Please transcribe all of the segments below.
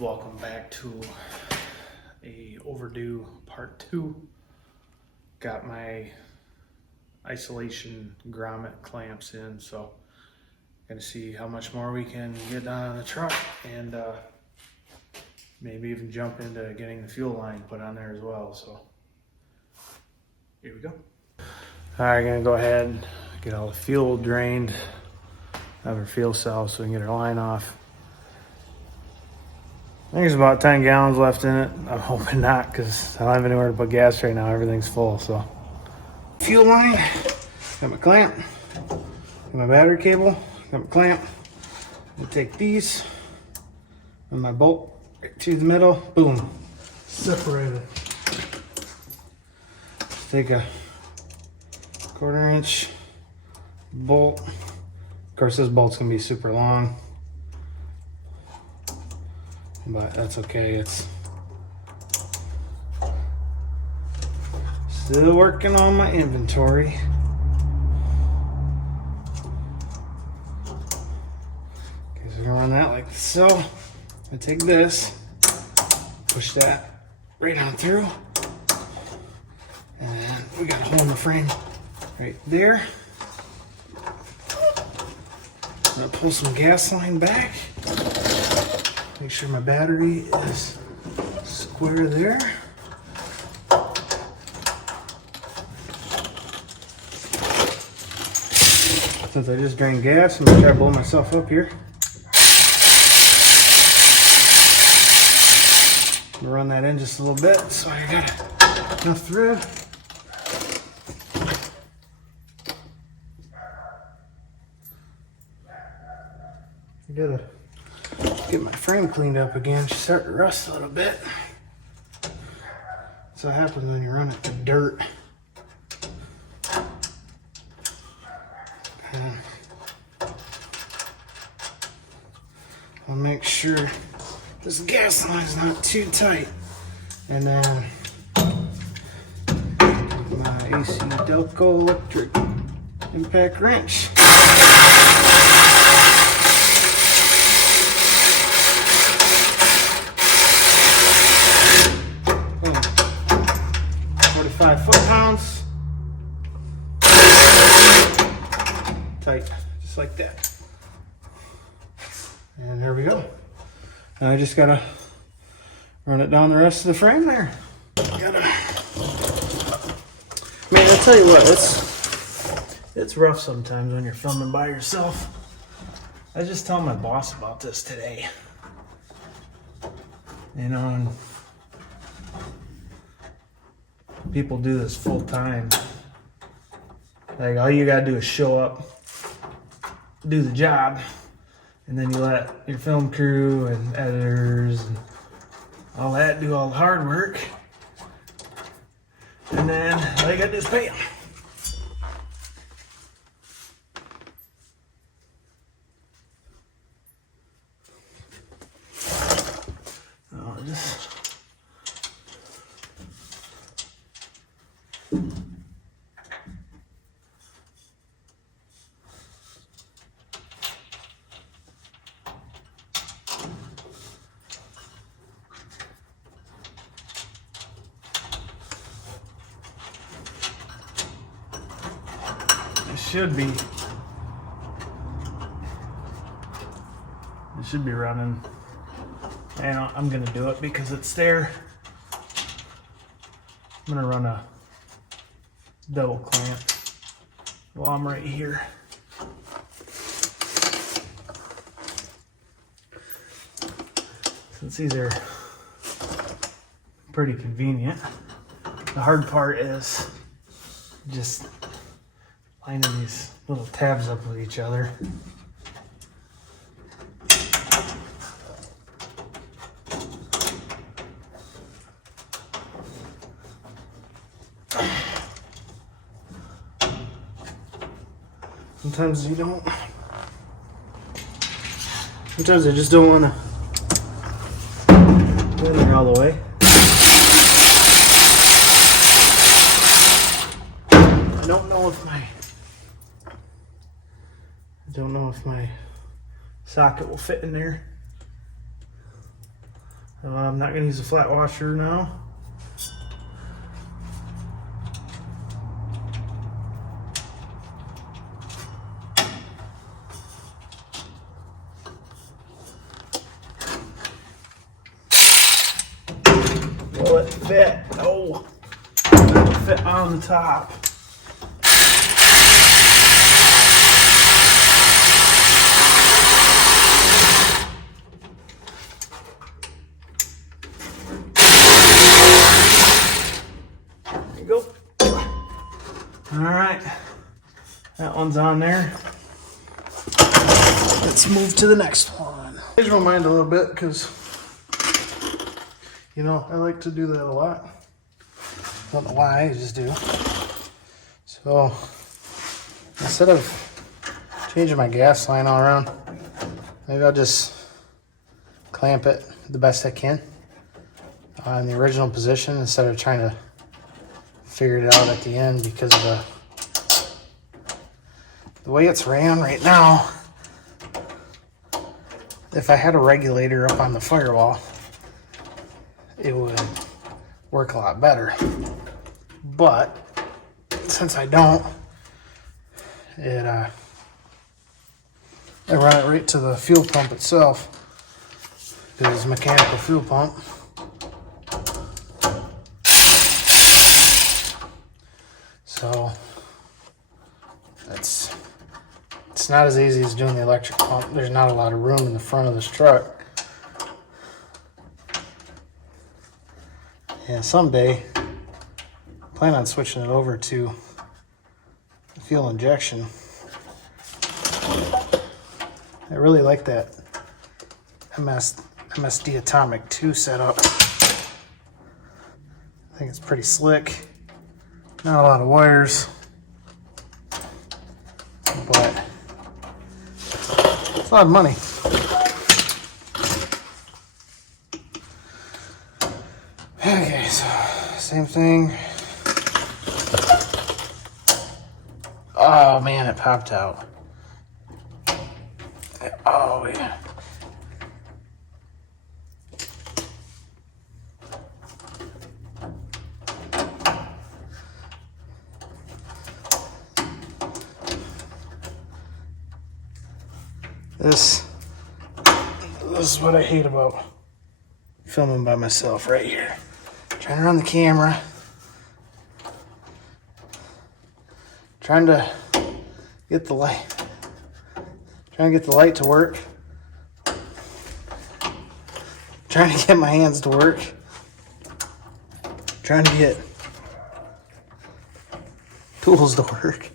Welcome back to a overdue part 2. Got my isolation grommet clamps in, so gonna see how much more we can get done on the truck, and maybe even jump into getting the fuel line put on there as well. So here we go. All right, gonna go ahead and get all the fuel drained out of our fuel cell so we can get our line off. I think there's about 10 gallons left in it. I'm hoping not, because I don't have anywhere to put gas right now. Everything's full. So fuel line, got my clamp, got my battery cable, got my clamp. I'll take these and my bolt right through the middle, boom, separated. Take a 1/4 inch bolt. Of course, this bolt's gonna be super long, but that's okay. It's still working on my inventory. Okay, so we're gonna run that like so. I take this, push that right on through, and we got a hole in the frame right there. I'm gonna pull some gas line back. Make sure my battery is square there. Since I just drained gas, I'm gonna try to blow myself up here. I'm gonna run that in just a little bit so I got enough thread. I gotta get my frame cleaned up again. She's starting to rust a little bit. That's what happens when you run it through dirt. And I'll make sure this gas line's not too tight. And then my AC Delco electric impact wrench. 45 foot-pounds. Tight, just like that. And there we go. Now I just gotta run it down the rest of the frame there. Man, I'll tell you what, it's rough sometimes when you're filming by yourself. I was just telling my boss about this today. You know, and people do this full time. Like, all you gotta do is show up, do the job, and then you let your film crew and editors and all that do all the hard work. And then all you gotta do is pay them. Oh, just it should be running. And I'm gonna do it because it's there. I'm gonna run a double clamp while I'm right here. Since these are pretty convenient, the hard part is just lining these little tabs up with each other. Sometimes you don't. Sometimes I just don't want to go in there all the way. I don't know if my socket will fit in there. I'm not gonna use a flat washer now. Will it fit? Oh, it'll fit on the top. There you go. All right, that one's on there. Let's move to the next one. Change my mind a little bit because, you know, I like to do that a lot. Don't know why, I just do. So instead of changing my gas line all around, maybe I'll just clamp it the best I can in the original position instead of trying to figure it out at the end because of the way it's ran right now. If I had a regulator up on the firewall, it would work a lot better. But since I don't, I run it right to the fuel pump itself because it's a mechanical fuel pump. So it's not as easy as doing the electric pump. There's not a lot of room in the front of this truck. Yeah, someday I plan on switching it over to fuel injection. I really like that MSD Atomic 2 setup. I think it's pretty slick. Not a lot of wires, but it's a lot of money. Okay, so same thing. Oh man, it popped out. Oh yeah. This is what I hate about filming by myself right here. Trying to run the camera. Trying to get the light. Trying to get the light to work. Trying to get my hands to work. Trying to get tools to work.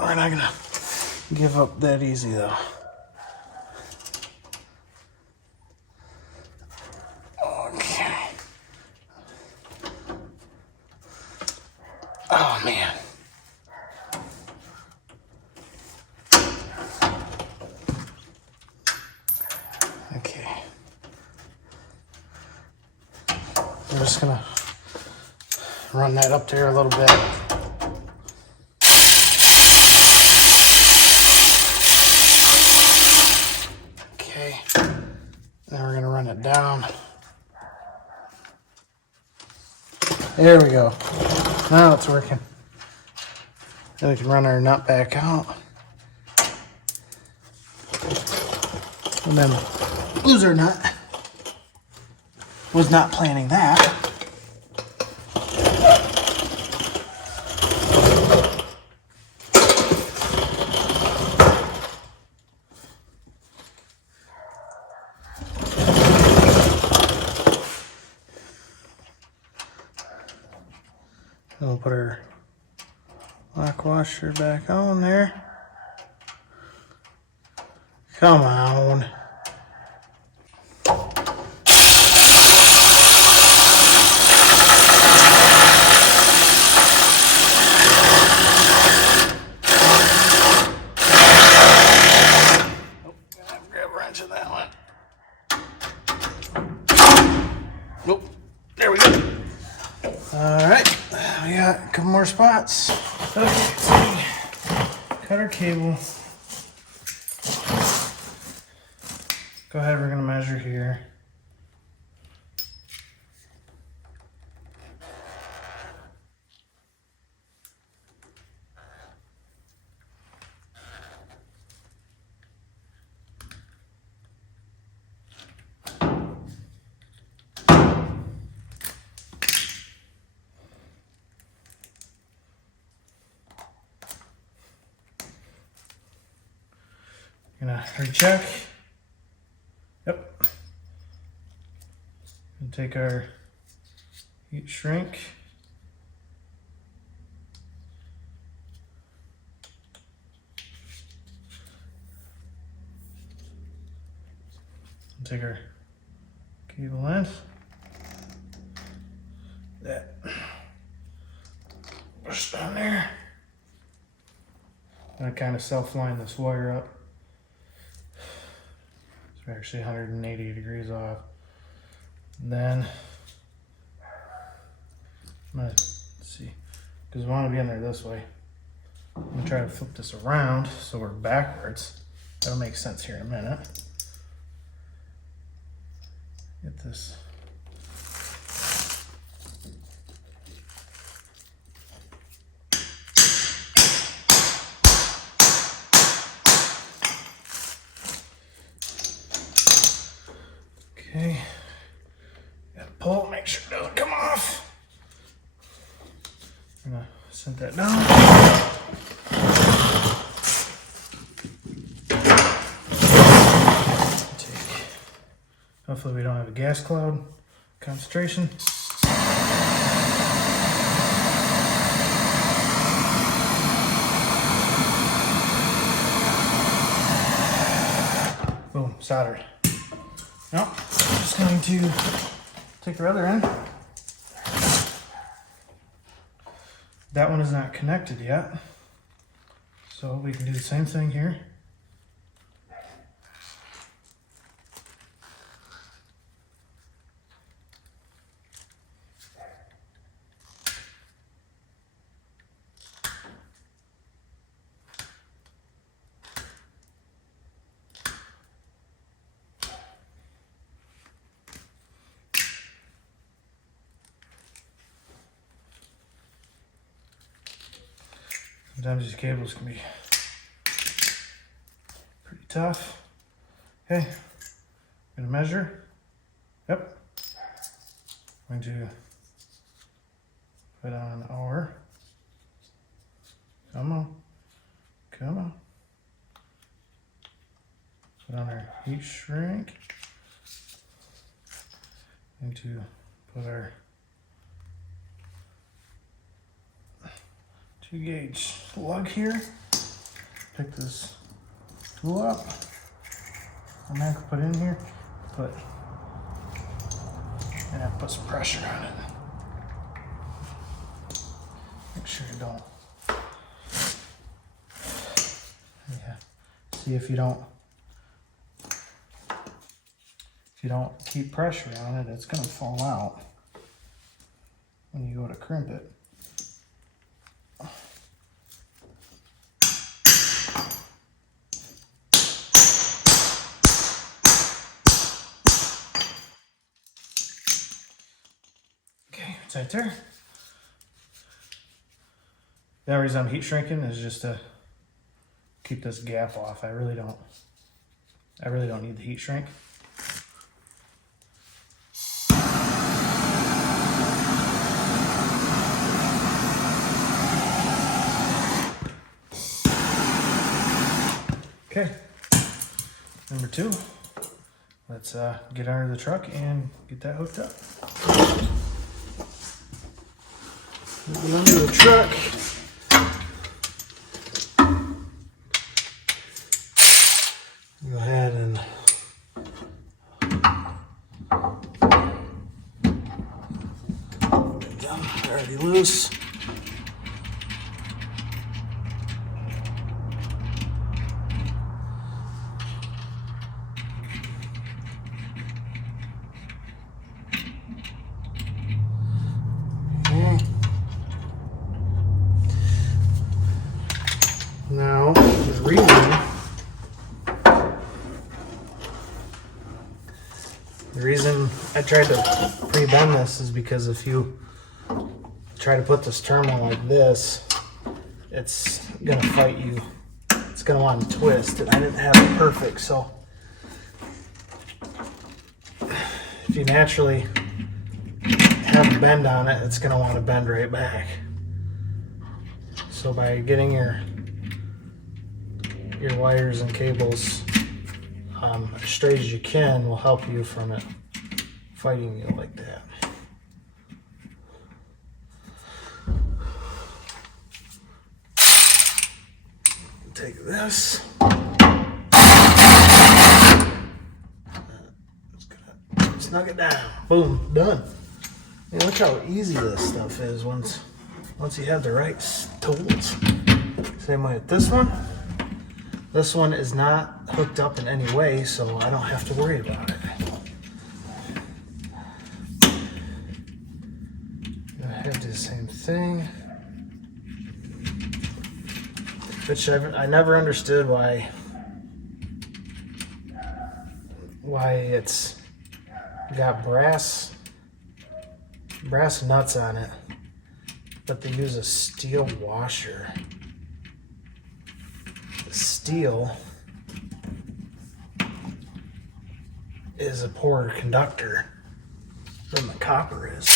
We're not gonna give up that easy though. Okay. Oh man. Okay. I'm just gonna run that up there a little bit. Then we're gonna run it down. There we go. Now it's working. Then we can run our nut back out. And then lose our nut. Was not planning that. We'll put our lock washer back on there. Come on. Grab a wrench in that one. Nope. There we go. All right. We got a couple more spots. Okay, so cut our cable. Go ahead, we're gonna measure here. Gonna recheck. Yep. And take our heat shrink. And take our cable length. That push down there. And I kind of self-line this wire up. So we're actually 180 degrees off. And then I'm gonna see, because we want to be in there this way. I'm gonna try to flip this around so we're backwards. That'll make sense here in a minute. Get this. Okay, gotta pull, make sure it doesn't come off. I'm gonna set that down. Hopefully we don't have a gas cloud concentration. Boom, soldered. Now, I'm just going to take the other end. That one is not connected yet. So we can do the same thing here. Sometimes these cables can be pretty tough. Okay, I'm gonna measure. Yep. I'm going to put on an hour. Come on, come on. Put on our heat shrink. Going to put our 2-gauge lug here. Pick this tool up. I'm going to put in here. And I put some pressure on it. Make sure you don't. Yeah. See if you don't keep pressure on it, it's gonna fall out when you go to crimp it. Okay, it's right there. The only reason I'm heat shrinking is just to keep this gap off. I really don't need the heat shrink. Okay, number 2, let's get under the truck and get that hooked up. Moving under the truck. Go ahead and put it down, already loose. Now The reason I tried to pre-bend this is because if you try to put this terminal like this, it's gonna fight you. It's gonna want to twist, and I didn't have it perfect, so if you naturally have a bend on it, it's gonna want to bend right back. So by getting your wires and cables as straight as you can will help you from it fighting you like that. Take this. Snug it down. Boom, done. Man, look how easy this stuff is once you have the right tools. Same way with this one. This one is not hooked up in any way, so I don't have to worry about it. I have to do the same thing. Which I never understood why it's got brass nuts on it, but they use a steel washer. The steel is a poorer conductor than the copper is.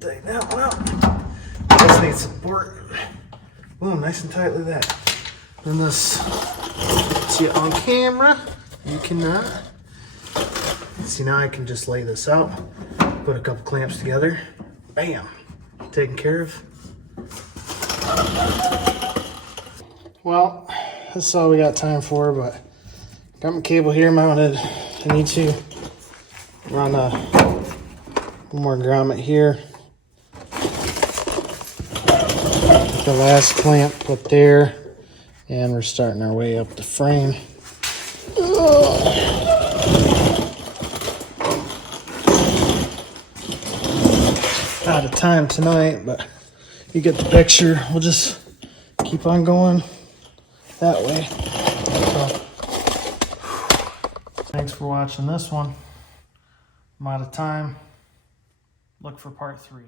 Tighten that one out. This needs support. Boom, nice and tight like that. And this, see it on camera, you cannot. See, now I can just lay this out, put a couple clamps together, bam, taken care of. Well, that's all we got time for, but got my cable here mounted. I need to run one more grommet here. Get the last clamp put there, and we're starting our way up the frame. Out of time tonight, but you get the picture. We'll just keep on going that way. So, thanks for watching this one. I'm out of time. Look for part 3.